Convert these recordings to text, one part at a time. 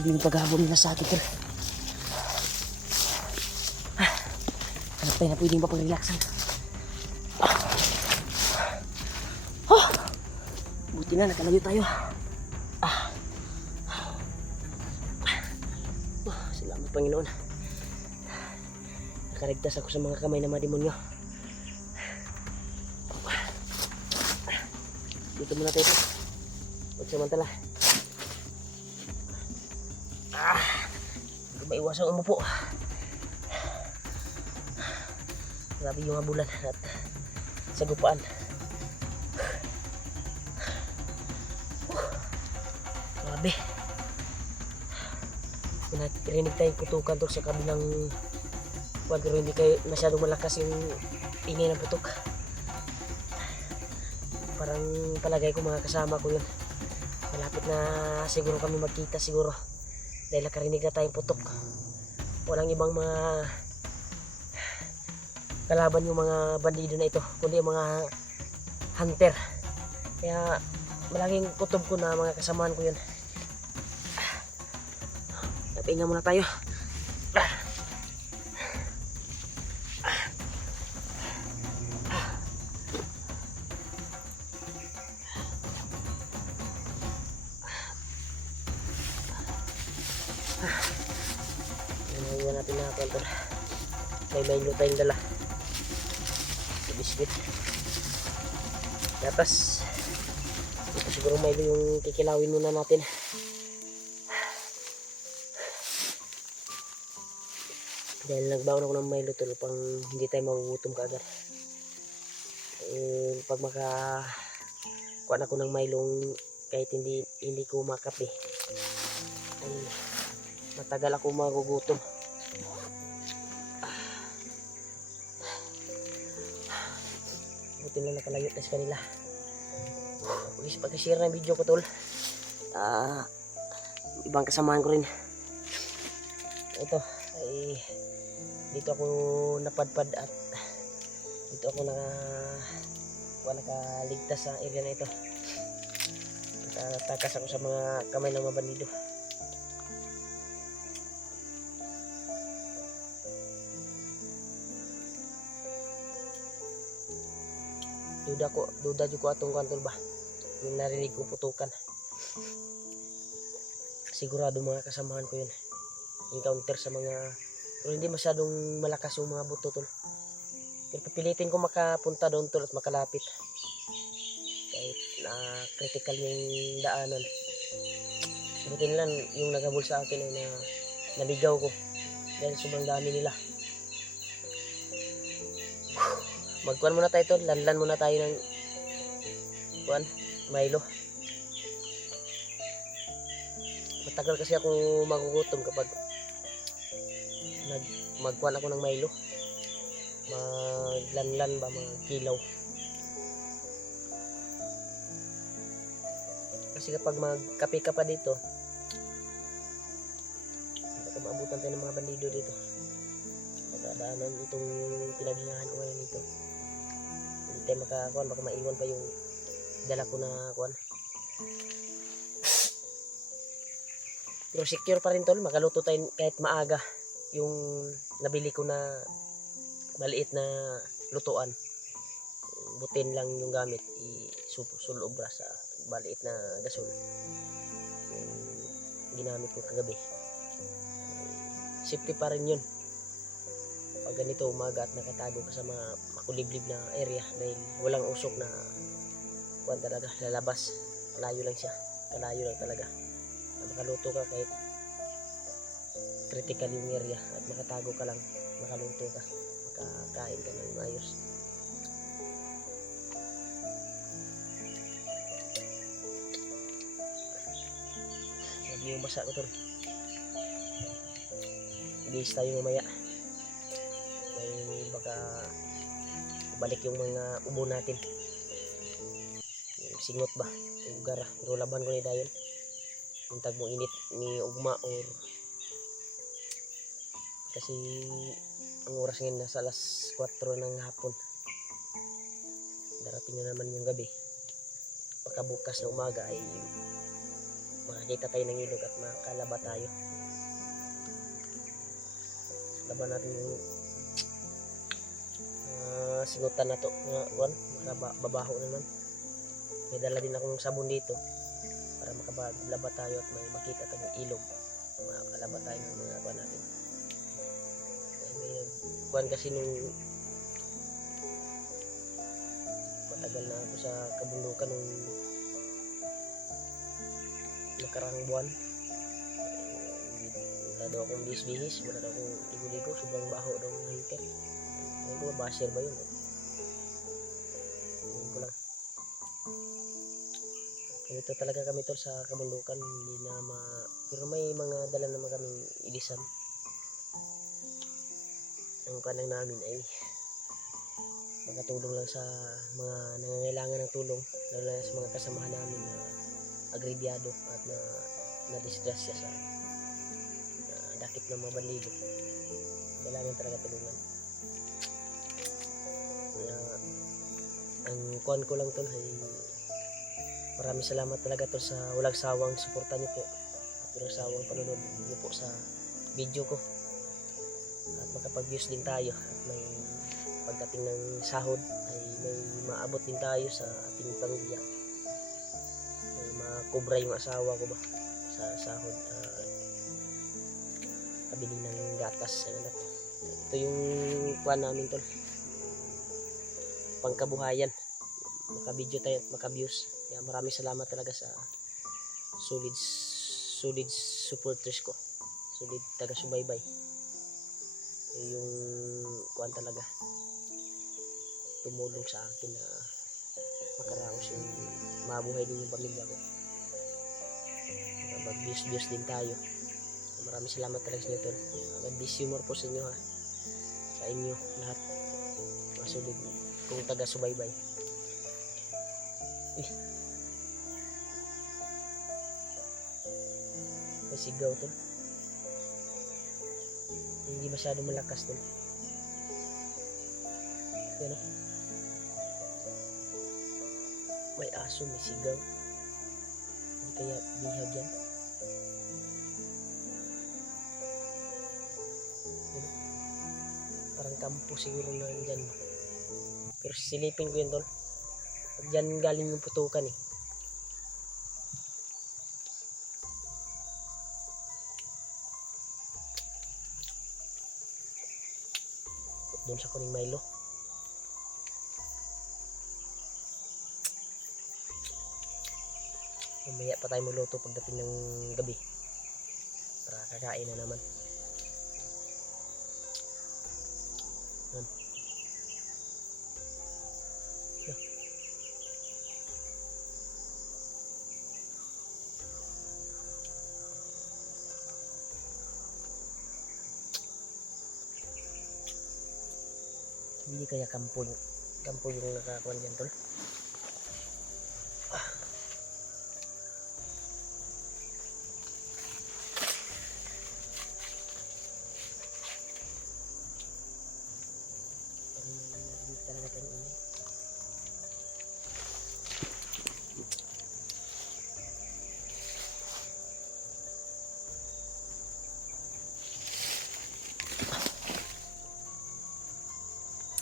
Grabe yung paghahabol nila sa akin, tol. Hanap tayo na pwedeng mapag-relaxan. Buti na, nakalayo tayo. Salamat Panginoon. Nakaligtas ako sa mga kamay ng mga demonyo. Dito muna tayo. Pagsamantala. Hindi maiwasang umupo. Grabe yung habulan at sagupaan. Grabe. Narinig tayong putukan to sa kabilang kuwan, pero hindi kayo masyadong malakas yung ingay ng putok. Parang palagay ko mga kasama ko yun. Malapit na siguro kami magkita siguro dahil nakarinig na tayong putok. Walang ibang mga kalaban yung mga bandido na ito, kundi yung mga hunter. Kaya malaking kutob ko na mga kasamaan ko yun. Napahinga muna tayo. Iwan natin na kontor. May Milo tayong dala. Biscuit. Tapos ito siguro Milo yung kikilawin muna natin. Dahil nagbaon ako ng Milo tol, pang hindi tayo magugutom kaagad. Pag kuhaan ako ng Milo kahit hindi ko makape, ay matagal ako magugutom. Buti na nakalayo tayo sa kanila. Pagkashare ng video ko tol, ibang kasamahan ko rin. Ito ay dito ako napadpad at dito ako nakaligtas sa area na ito. Nakatakas ako sa mga kamay ng mga bandido. Duda ko atong kantol ba yung narinig ko putukan. Sigurado mga kasamahan ko yun, encounter sa mga, pero hindi masyadong malakas yung mga buto tol. Pero pipilitin ko makapunta doon tol at makalapit kahit na critical yung daanan. Buti nila yung naghabol sa akin ay naligaw ko dahil sobrang dami nila. Magkuhan muna tayo tol, lanlan muna tayo ng kuhan, Milo. Matagal kasi ako magugutom kapag magkuhan ako ng Milo. Maglanlan ba, magkilaw. Kasi kapag magkape ka pa dito, baka maabutan tayo ng mga bandido dito. Pagkadaanan itong pinaghingahan ko ngayon dito. Hindi tayo makakuhan, baka maiwan pa yung dala ko na kuhan. Pero secure pa rin tol, makaluto tayo kahit maaga. Yung nabili ko na maliit na lutuan, butin lang yung gamit, isulobra sa maliit na gasol yung ginamit ko kagabi. Safety pa rin yun pag ganito umaga at nakatago ka sa mga makuliblib na area dahil walang usok na kuwan talaga lalabas. Kalayo lang siya, kalayo lang talaga na makaluto ka kahit critical yung area at makatago ka lang, makaluto ka, makakain ka ng ayos. Sabi yung basa ko tol, bihis tayo mamaya, may baka balik yung mga ubo natin, yung singot ba, yung gara, laban ko ni dayon yung tag mo init ni ugma or kasi ang oras ngayon nasa alas 4 ng hapon, darating na naman yung gabi. Pagkabukas na umaga ay makakita tayo ng ilog at makalaba tayo. Laban natin yung singutan na to nga babaho naman. May dala din akong sabon dito para makabalaba tayo at may makita tayong ilog, makalaba tayo ng mga kuwan natin. May kuwan kasi nung matagal na ako sa kabundukan nung nakarang buwan. Wala daw akong bihis-bihis, wala daw akong ligo-ligo, sobrang baho daw ng hangker. Ano ba, basher ba yun? Yun ko lang. Ganito talaga kami tol sa kabundukan, hindi na pero may mga dala naman kaming ilisan. Ang kanang namin ay makatulong lang sa mga nangangailangan ng tulong, lalo na sa mga kasamahan namin na agrebyado at na-disgrasya sa dakip ng mga banligo. Kailangan talaga tulungan. Ang kuwan ko lang tol ay maraming salamat talaga tol sa walang sawang suporta niyo po at walang sawang panonood niyo po sa video ko, at makapag-views din tayo at may pagdating ng sahod ay may maabot din tayo sa ating pamilya, may makubra yung asawa ko ba sa sahod, kabili ng gatas ng anak ko. Ito yung kuwan namin tol, pangkabuhayan, makabideo tayo at makabiews. Kaya maraming salamat talaga sa solid supporters ko, solid taga subaybay. Yung kuwan talaga tumulong sa akin na makaraos yung mabuhay din yung pamilya ko. Mag-views din tayo. Maraming salamat talaga sa inyo tol. God bless you more po sa inyo ha. Sa inyo lahat. Masulid kung taga subaybay. May sigaw tol. Hindi masyado malakas tol. Yan o. May aso, may sigaw. Hindi kaya bihag yan. Parang kampo siguro na dyan. Pero silipin ko yun tol. Pag dyan galing yung putukan eh. Doon sa kuning Milo. Mamaya pa tayo magluto pagdating ng gabi para kakain na naman. Yan. Yeah. Hindi kaya kampo yung nakakuan dyan tol.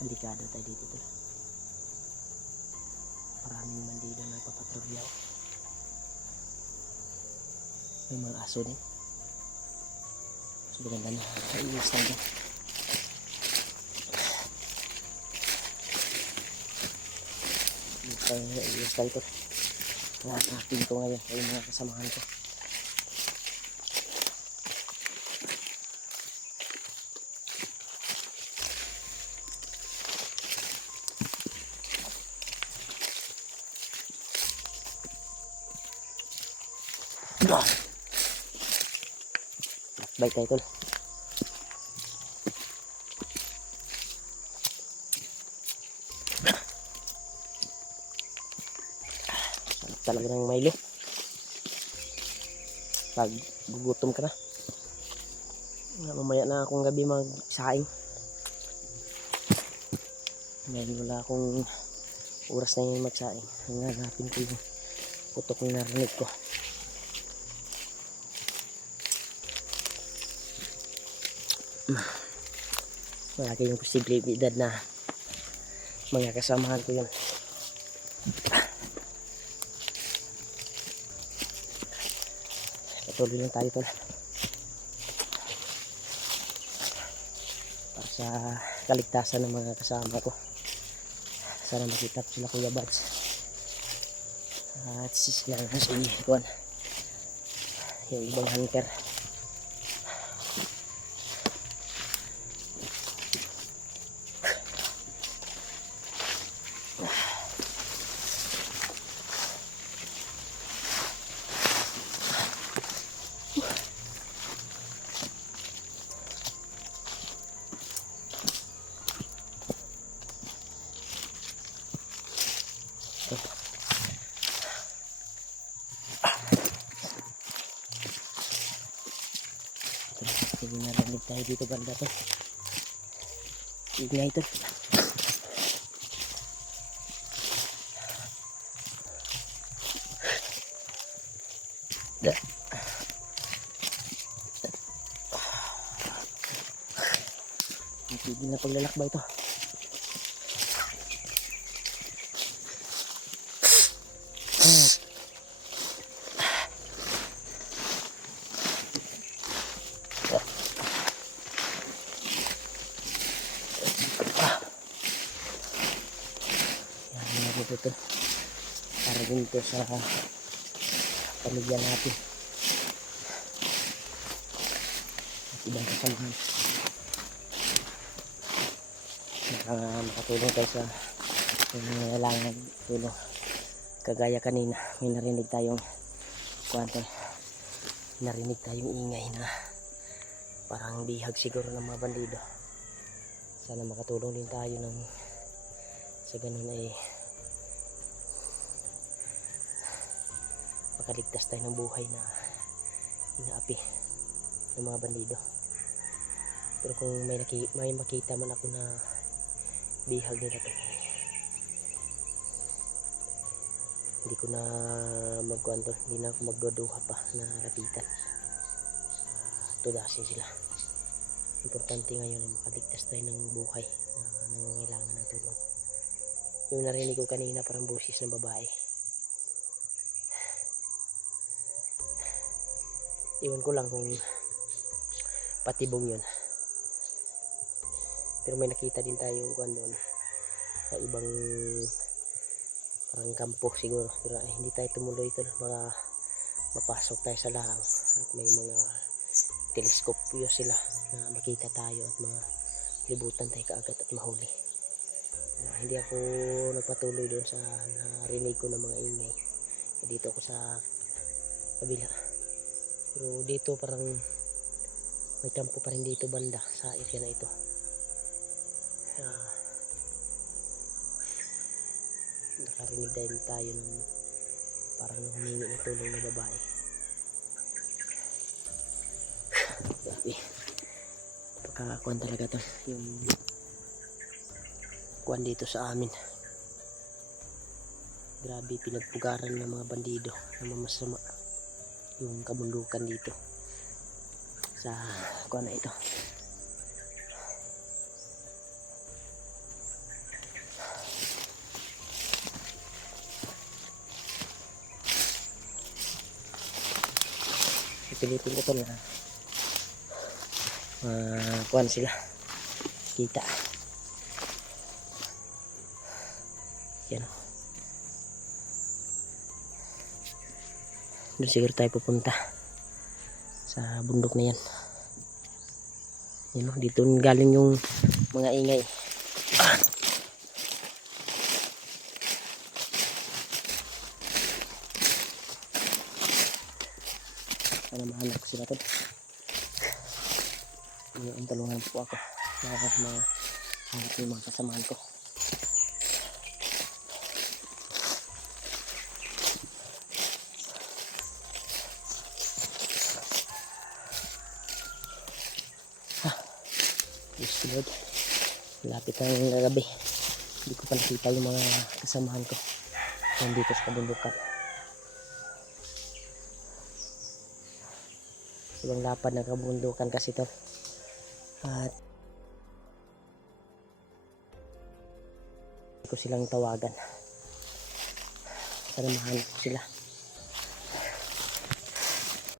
Delikado tayo dito tol. Maraming bandido na papatrolya. May mga aso din. So maganda na iwas tayo. Iwas tayo tol. Nakakating ko ngayon ay mga kasamahan ko. Baik tayo tol. Sarap talaga ng Milo pag gugutom ka na. Mamaya na akong gabi magsaing. Dahil wala akong oras na yun magsaing. Hanapin ko yung putok na narinig ko. Malaki yung posibilidad na mga kasamahan ko yun. Patuloy lang tayo tol. Para sa kaligtasan ng mga kasama ko. Sana makita ko sila Kuya Bads. At sila na si Juan. Yung ibang hunter. Hindi narinig tayo dito banda to. Ingay ito. Hindi na paglalakbay ito. Ito para din ito sa pamilya natin at ibang kasamahan. Makatulong tayo sa nangangailangan tulong. Kagaya kanina may narinig tayong ingay na parang bihag siguro ng mga bandido. Sana makatulong din tayo ng sa ganun ay makaligtas tayo ng buhay na inaapi ng mga bandido. Pero kung may makita man ako na bihag nila to, hindi ko na hindi na ako magduduha pa na lapitan. Tudasin sila. Importante ngayon ay makaligtas tayo ng buhay na nangangailangan ng tulong. Yung narinig ko kanina parang boses ng babae. Iwan ko lang kung patibong yun. Pero may nakita din tayo doon sa ibang parang kampo siguro. Pero hindi tayo tumuloy ito. Baka mapasok tayo sa lahang at may mga teleskopyo sila na makita tayo at mga libutan tayo kaagad at mahuli. Hindi ako nagpatuloy doon sa narinig ko ng mga ingay. Dito ako sa kabila. Pero dito parang may kampo pa rin dito banda sa area na ito. Nakarinig din tayo ng parang humingi ng tulong na babae. Grabe. Pagkakakuan talaga to yung kuan dito sa amin. Grabe pinagpugaran ng mga bandido na mamasama yung kabundukan dito sa kuan na ito. Pilitin ko to na kuan sila kita. Yan. Doon siguro tayo pupunta sa bundok na yan. Yan o, dito galing yung mga ingay. Para mahanap ko sila to. Ang tulungan po ako para mahanap yung mga kasamahan ko. Lord, lapit ang gabi. Hindi ko pa nakita yung mga kasamahan ko nandito sa kabundukan. Ibang lapad ng kabundukan kasi to. At ko silang tawagan. Sana mahanap ko sila.